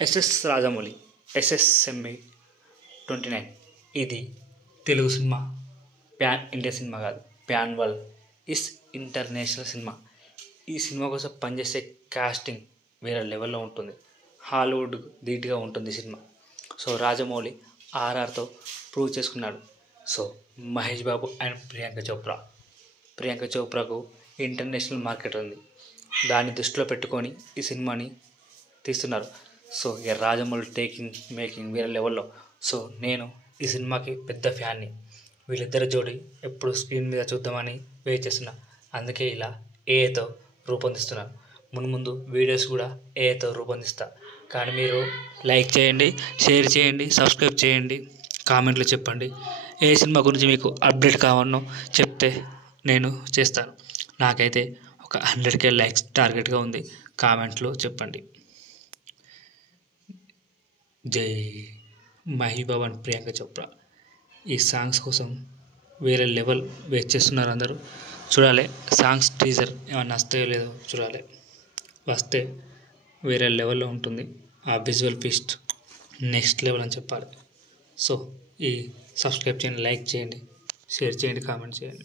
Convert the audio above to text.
SS Rajamouli SSMB 29 ఇది Telugu cinema, pan India cinema కాదు, pan world is international cinema. ఈ cinema కోసం పనిచేసే కాస్టింగ్ వేరే లెవెల్లో ఉంటుంది. హాలీవుడ్ ధీటుగా ఉంటుంది సినిమా. సో రాజమౌళి ఆర్ఆర్తో ప్రూవ్ చేసుకున్నాడు. సో మహేష్ బాబు అండ్ ప్రియాంక చోప్రాకు ఇంటర్నేషనల్ మార్కెట్ ఉంది. దాన్ని దృష్టిలో పెట్టుకొని ఈ సినిమాని తీస్తున్నారు. సో ఇక రాజమౌళి మేకింగ్ వేరే లెవెల్లో. సో నేను ఈ సినిమాకి పెద్ద ఫ్యాన్ని. వీళ్ళిద్దరి జోడి ఎప్పుడు స్క్రీన్ మీద చూద్దామని వెయిట్ చేస్తున్నా. అందుకే ఇలా ఏఐతో రూపొందిస్తున్నాను. ముందు వీడియోస్ కూడా ఏఐతో రూపొందిస్తా. కానీ మీరు లైక్ చేయండి, షేర్ చేయండి, సబ్స్క్రైబ్ చేయండి, కామెంట్లో చెప్పండి. ఏ సినిమా గురించి మీకు అప్డేట్ కావాలనో చెప్తే నేను చేస్తాను. నాకైతే ఒక 100K లైక్స్ టార్గెట్గా ఉంది. కామెంట్లో చెప్పండి. జై మహేష్ బాబు అండ్ ప్రియాంక చోప్రా. ఈ సాంగ్స్ కోసం వేరే లెవెల్ వెయిట్ చేస్తున్నారు అందరూ. చూడాలి సాంగ్స్ టీజర్ ఏమన్నా వస్తాయో లేదో చూడాలి. వస్తే వేరే లెవెల్లో ఉంటుంది. ఆ విజువల్ ఫీస్ట్ నెక్స్ట్ లెవెల్ అని చెప్పాలి. సో ఈ సబ్స్క్రైబ్ చేయండి, లైక్ చేయండి, షేర్ చేయండి, కామెంట్ చేయండి.